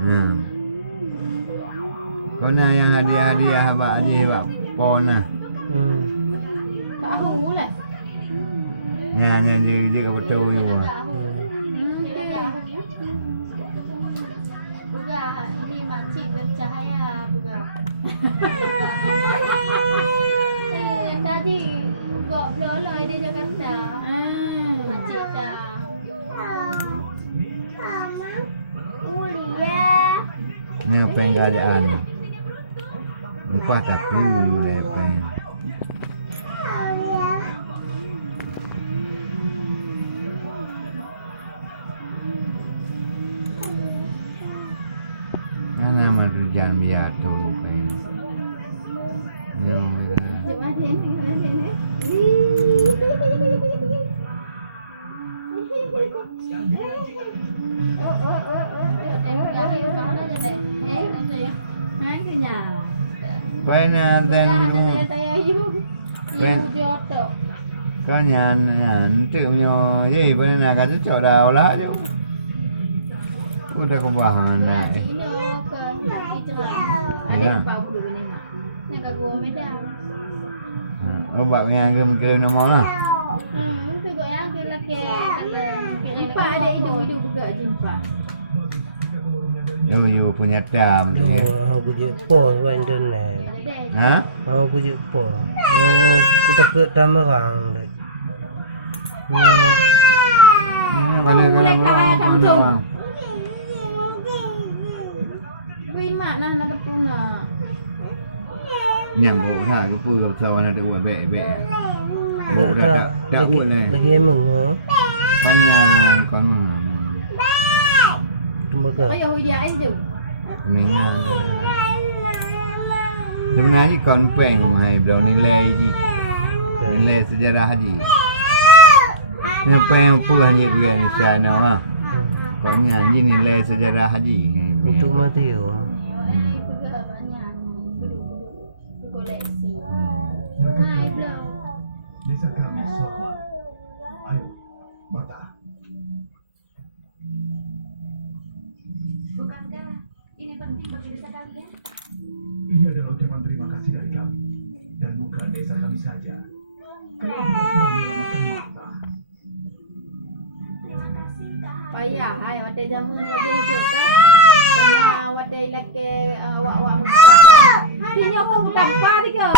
Nah. Kau nak yang hadiah-hadiah abang Haji abang pon lah. Tahu lah. Yang dia kat betul you lah. Buka, ini makcik bercahaya buka. Tadi buka belola dia Jakarta. Makcik dah. Ni apa yang keadaan? Lupa tapi apa yang kan nama tu jangan biar tu lupa yang ni orang kata Cuma dia ni. quen tên luôn quen có nhà triệu nhỏ gì bên này cả rất chỗ đào lá chứ có thể không vào hàng này ông bạn nghe kêu nó món à Jumpa ada hidup juga jumpa. You punya jam ni. Aku je pos wonder ni. Ha? Aku je pos. Aku tak ke tambah orang. Mana kalau orang. Wei mak nah nak puna. Nhằm bộ thả cái pui gặp sầu này được uổng bẹ bẹ. Bộ đã uổng này. Lagi mung. Pan nhà con mà. Ayo dia aja. Mình sebenarnya kon peng mai bro nilai sejarah haji. Ni peng apa hanya dua Indonesia ni ah. Kon nyanyi nilai sejarah haji. Untuk mati yo. Hai bro. Desa kami selamat. Ayo, Mata. Bukankah ini penting bagi desa kalian? Ini adalah ucapan terima kasih dari kami. Dan bukan desa kami saja. Kalian juga sudah menyelamatkan Mata. Terima kasih Kak. Payah hai wadai jamu wadai juga. Kena wadai lagi awak-awak. Ini aku tanpa dia.